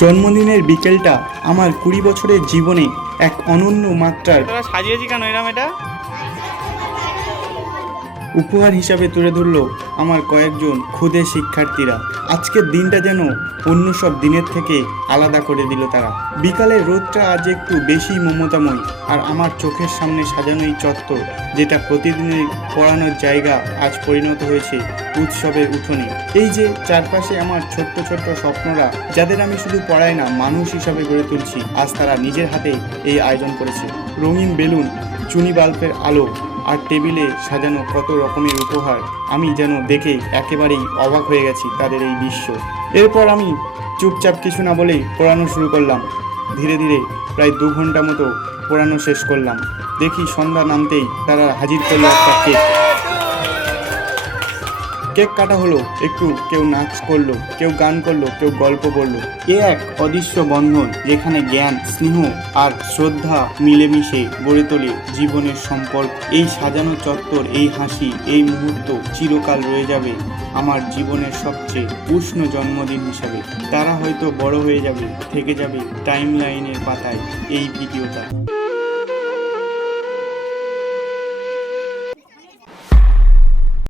জন্মদিনের বিকেলটা আমার 20 বছরের জীবনে এক অনন্য মাত্রার তোরা সাজিয়েছি কেন এরম এটা? উপহার হিসাবে তুলে ধরল আমার কয়েকজন ক্ষুদে শিক্ষার্থীরা। আজকের দিনটা যেন অন্য সব দিনের থেকে আলাদা করে দিল তারা। বিকালের রোদটা আজ একটু বেশি মমতাময়, আর আমার চোখের সামনে সাজানো এই চত্বর, যেটা প্রতিদিনের পড়ানোর জায়গা, আজ পরিণত হয়েছে উৎসবের উঠোনে। এই যে চারপাশে আমার ছোট্ট ছোট্ট স্বপ্নরা, যাদের আমি শুধু পড়াই না, মানুষ হিসাবে গড়ে তুলছি, আজ তারা নিজের হাতে এই আয়োজন করেছে। রঙিন বেলুন, চুনি বাল্বের আলো আর টেবিলে সাজানো কত রকমের উপহার, আমি যেন দেখে একেবারেই অবাক হয়ে গেছি তাদের এই দৃশ্য। এরপর আমি চুপচাপ কিছু না বলেই পড়ানো শুরু করলাম। ধীরে ধীরে প্রায় 2 ঘন্টা মতো পড়ানো শেষ করলাম। দেখি সন্ধ্যা নামতেই তারা হাজির করলো একটা কেক। কেক কাটা হলো, একটু কেউ নাচ করলো, কেউ গান করলো, কেউ গল্প বললো। এ এক অদৃশ্য বন্ধন, যেখানে জ্ঞান, স্নেহ আর শ্রদ্ধা মিলেমিশে গড়ে তোলে জীবনের সম্পর্ক। এই সাজানো চত্বর, এই হাসি, এই মুহূর্ত চিরকাল রয়ে যাবে আমার জীবনের সবচেয়ে উষ্ণ জন্মদিন হিসাবে। তারা হয়তো বড় হয়ে যাবে, থেকে যাবে টাইম লাইনের পাতায় এই ভিডিওটা।